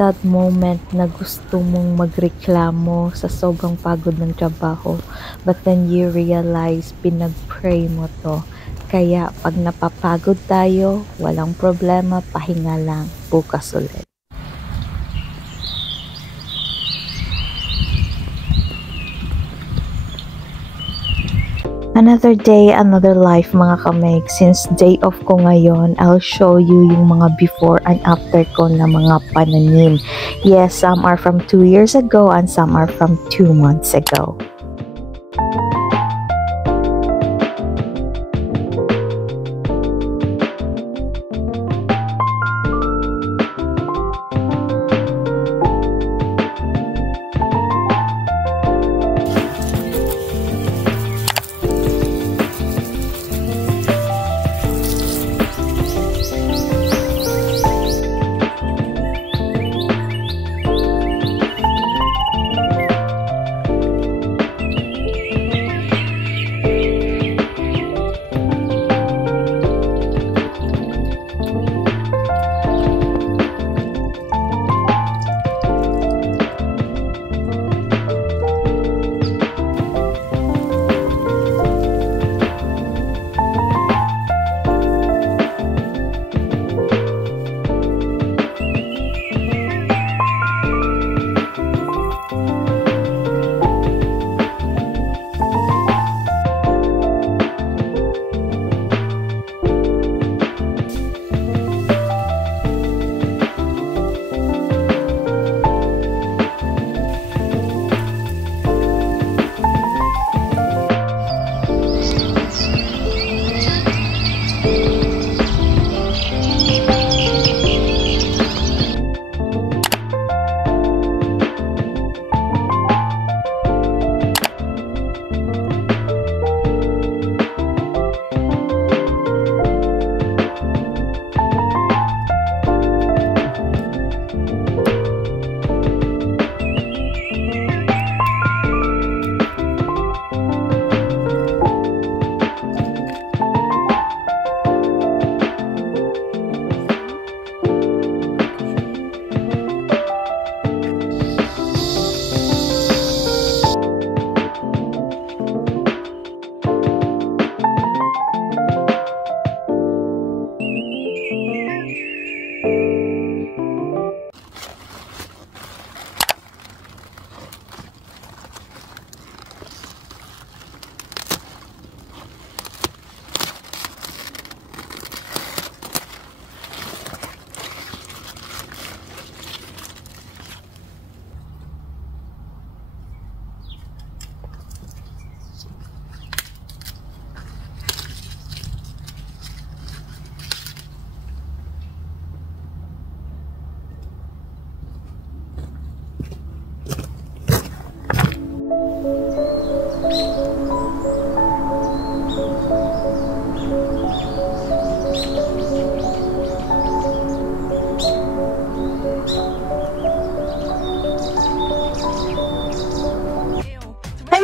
that moment na gusto mong magreklamo sa sobrang pagod ng trabaho, but then you realize pinag-pray mo to. Kaya pag napapagod tayo, walang problema, pahinga lang, bukas ulit. Another day, another life mga kameg. Since day off ko ngayon, I'll show you yung mga before and after ko na mga pananim. Yes, some are from 2 years ago and some are from 2 months ago.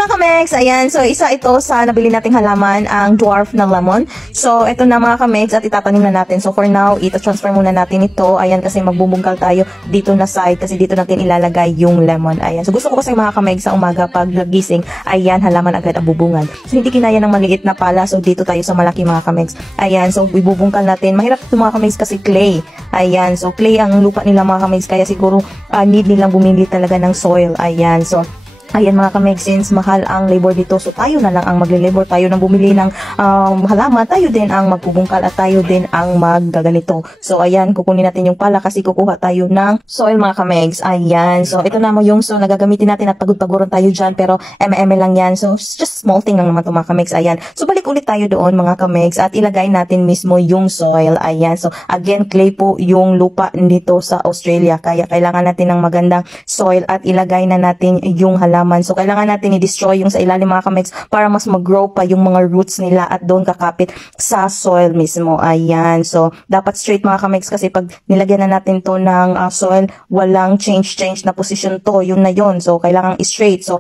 Kamegs, ayan, so isa ito sa nabili nating halaman, ang dwarf na lemon. So ito na mga kamegs at itatanim na natin. So for now, ita-transfer muna natin ito. Ayan, kasi magbubungkal tayo dito na side kasi dito natin ilalagay yung lemon. Ayan, so gusto ko kasi mga kamegs sa umaga pag nagising, ayan, halaman agad ang bubungan. So hindi kinaya ng maliit na pala, so dito tayo sa malaki mga kamegs. Ayan, so ibubungkal natin. Mahirap ito mga kamegs kasi clay. Ayan, so clay ang lupa nila mga kamegs, kaya siguro need nilang bumili talaga ng soil. Ayan, so ayan mga kameg, since mahal ang labor dito, so tayo na lang ang magle-labor, tayo nang bumili ng halaman, tayo din ang magbubungkal at tayo din ang maggaganito. So ayan, kukunin natin yung pala kasi kukuha tayo ng soil mga kamegs. Ayan, so ito na mo yung soil na gagamitin natin at pagod-paguran tayo dyan, pero mm lang yan. So just small thing lang naman ito mga kamegs. Ayan, so balik ulit tayo doon mga kamegs at ilagay natin mismo yung soil. Ayan, so again, clay po yung lupa dito sa Australia, kaya kailangan natin ng magandang soil at ilagay na natin yung halaman halaman. So, kailangan natin i-destroy yung sa ilalim mga kamegs para mas mag-grow pa yung mga roots nila at doon kakapit sa soil mismo. Ayan. So, dapat straight mga kamegs kasi pag nilagyan na natin to ng soil, walang change na position to. Yun na yun. So, kailangan straight. So,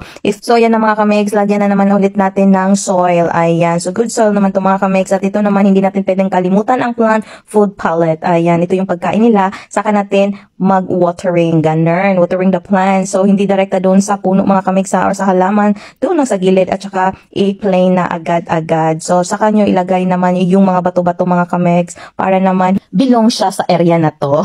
yan na mga kamegs, lagyan na naman ulit natin ng soil. Ayan. So, good soil naman to mga kamegs. At ito naman, hindi natin pwedeng kalimutan ang plant food pellet. Ayan. Ito yung pagkain nila. Saka natin mag-watering. Ganun. Watering the plant. So, hindi direkta doon sa puno mga kamegs or sa halaman. Doon lang sa gilid at saka i-plain na agad-agad. So, saka nyo ilagay naman yung mga bato-bato mga kamegs para naman belong siya sa area na to.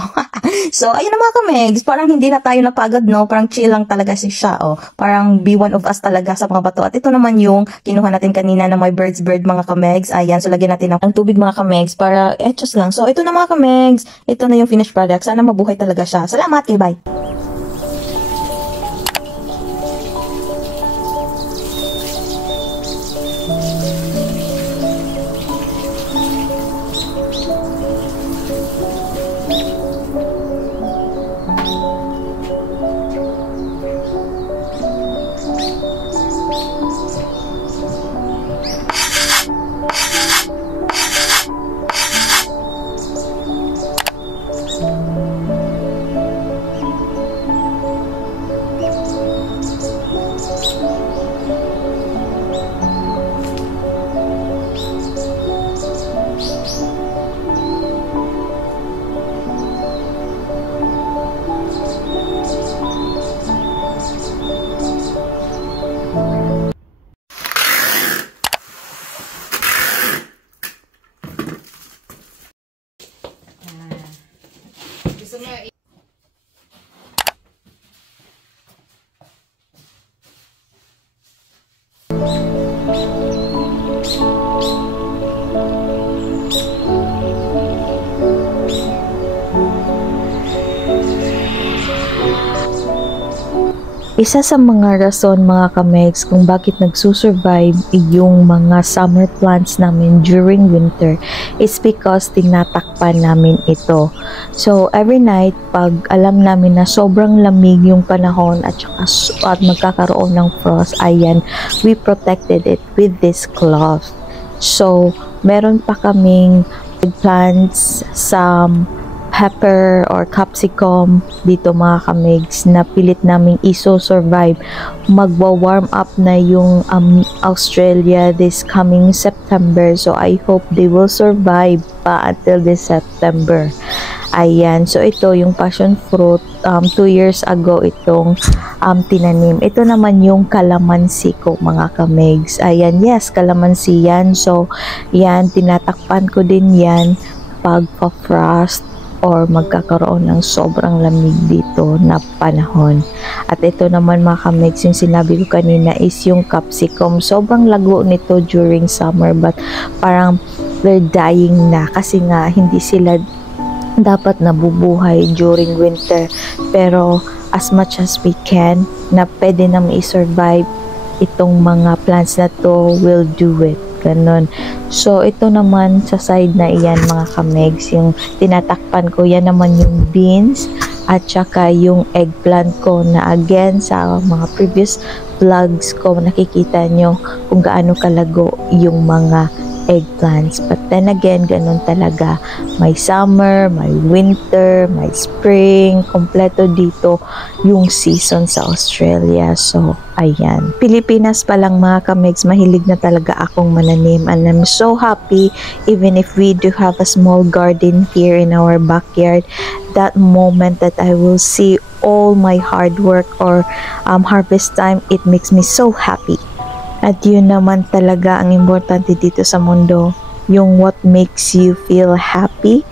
So, ayun na mga kamegs. Parang hindi na tayo napagod, no? Parang chill lang talaga siya, oh. Parang be one of us talaga sa mga bato. At ito naman yung kinuha natin kanina na may bird mga kamegs. Ayan, so lagyan natin ng tubig mga kamegs para etchos lang. So, ito na mga kamegs. Ito na yung finished product. Sana mabuhay talaga siya. Salamat, okay, bye. Isa sa mga rason mga kamegs kung bakit nagsusurvive yung mga summer plants namin during winter is because tinatakpan namin ito. So every night pag alam namin na sobrang lamig yung panahon at magkakaroon ng frost, ayan, we protected it with this cloth. So meron pa kaming plants, some pepper or capsicum dito mga kamegs na pilit naming iso-survive. Magwa-warm up na yung Australia this coming September, so I hope they will survive pa until this September. Ayan, so ito yung passion fruit, 2 years ago itong tinanim. Ito naman yung kalamansi ko mga kamegs. Ayan, yes, kalamansi yan. So yan, tinatakpan ko din yan pag pa-frost or magkakaroon ng sobrang lamig dito na panahon. At ito naman mga kamegs, yung sinabi ko kanina is yung capsicum. Sobrang lago nito during summer but parang they're dying na kasi nga hindi sila dapat nabubuhay during winter. Pero as much as we can na pwede na i-survive itong mga plants na to, will do it. Ganon. So, ito naman sa side na iyan mga kamegs, yung tinatakpan ko, yan naman yung beans at saka yung eggplant ko na again sa mga previous vlogs ko nakikita nyo kung gaano kalago yung mga eggplants. But then again, ganun talaga. May summer, may winter, may spring, kompleto dito yung season sa Australia. So, ayan. Pilipinas pa lang mga kamegs, mahilig na talaga akong mananim and I'm so happy even if we do have a small garden here in our backyard. That moment that I will see all my hard work or harvest time, it makes me so happy. At yun naman talaga ang importante dito sa mundo, yung what makes you feel happy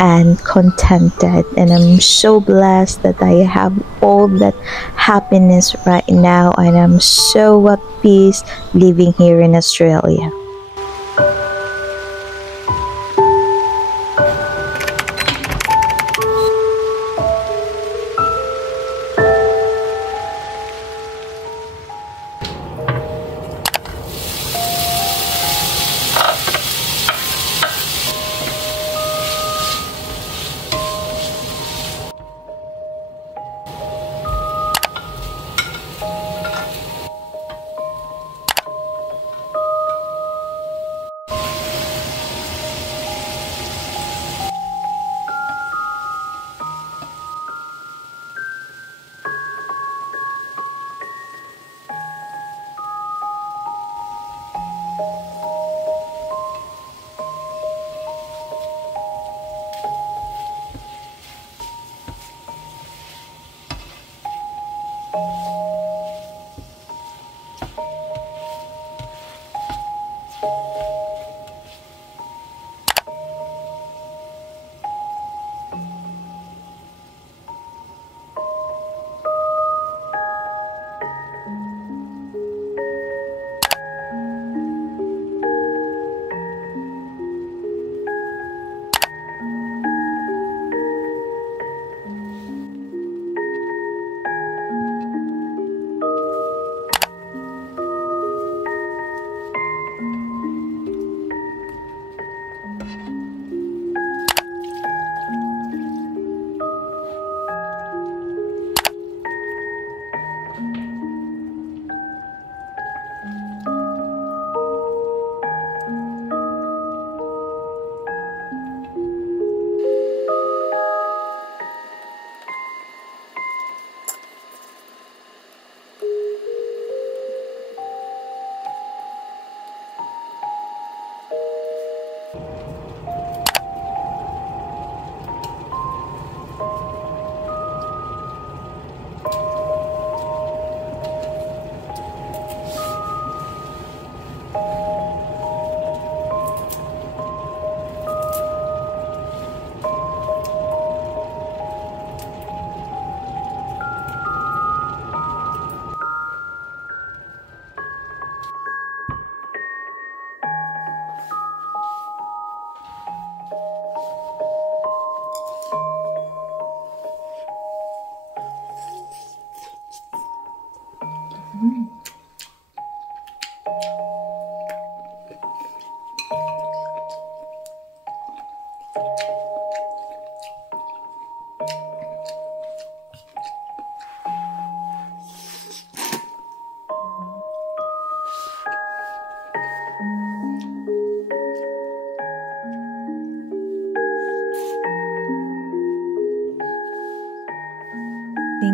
and contented. And I'm so blessed that I have all that happiness right now and I'm so at peace living here in Australia.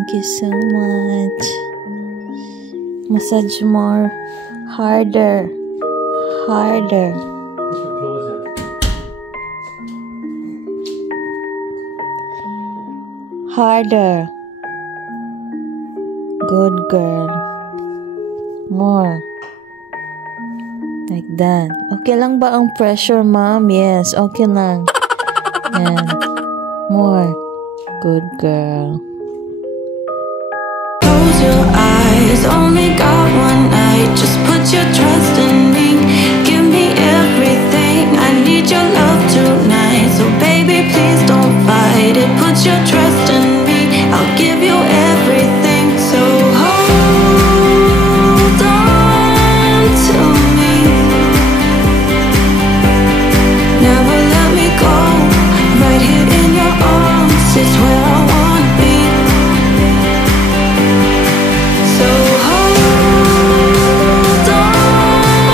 Thank you so much. Massage more. Harder. Harder. Harder. Good girl. More. Like that. Okay lang ba ang pressure, ma'am? Yes, okay lang. Yan. More. Good girl. Close your eyes, only got one night. Just put your trust in me. Give me everything. I need your love tonight. So baby, please don't fight it. Put your trust in me. I'll give you everything. So hold on to me. Never let me go. Right here in your arms is where I wanna be. So hold on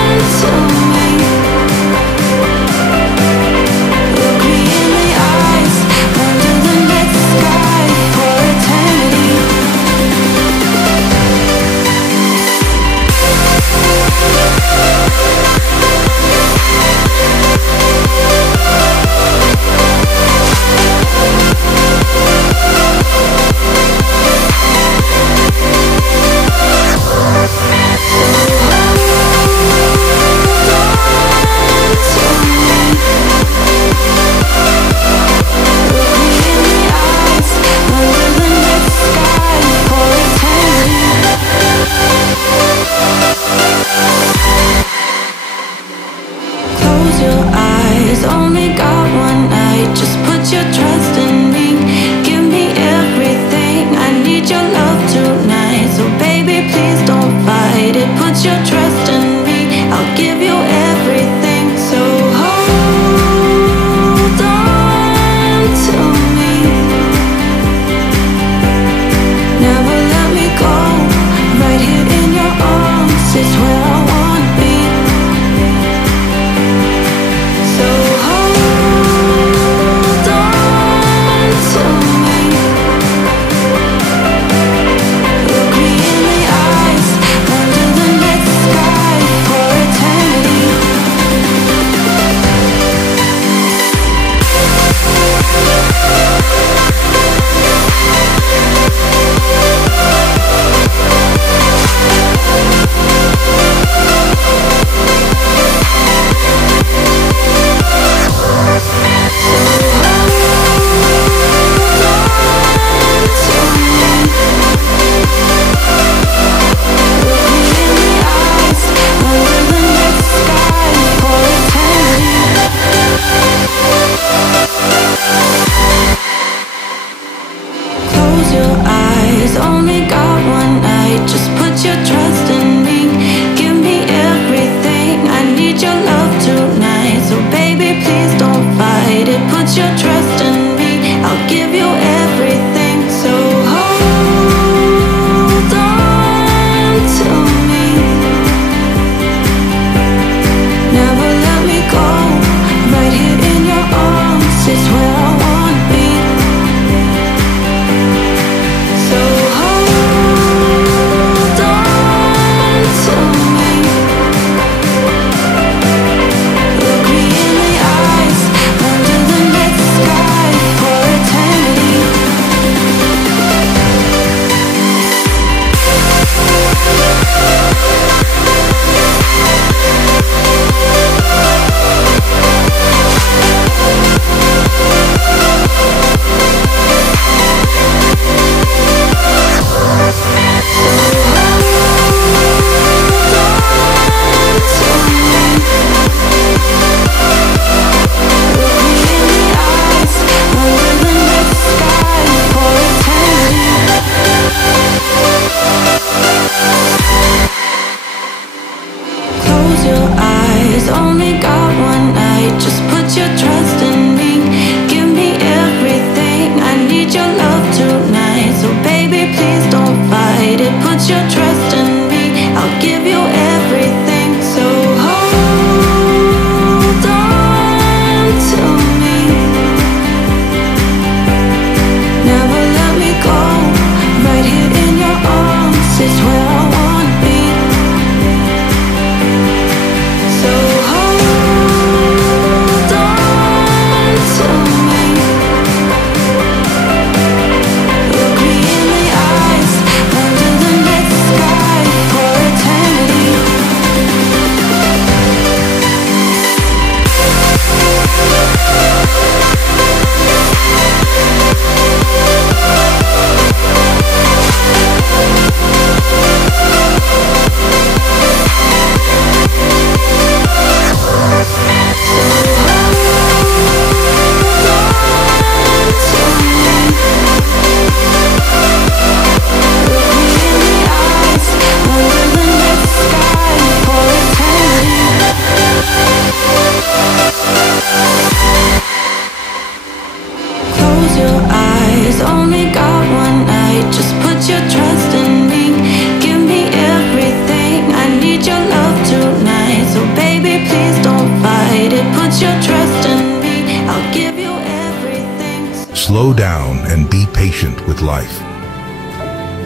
Slow down and be patient with life.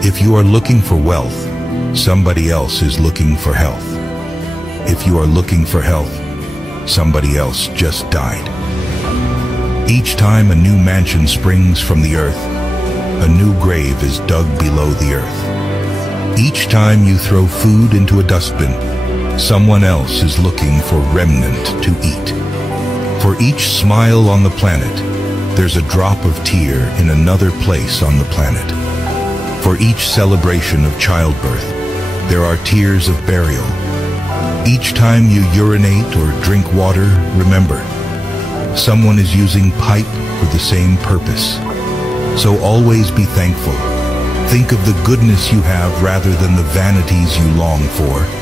If you are looking for wealth, somebody else is looking for health. If you are looking for health, somebody else just died. Each time a new mansion springs from the earth, a new grave is dug below the earth. Each time you throw food into a dustbin, someone else is looking for remnant to eat. For each smile on the planet, there's a drop of tear in another place on the planet. For each celebration of childbirth, there are tears of burial. Each time you urinate or drink water, remember, someone is using pipe for the same purpose. So always be thankful. Think of the goodness you have rather than the vanities you long for.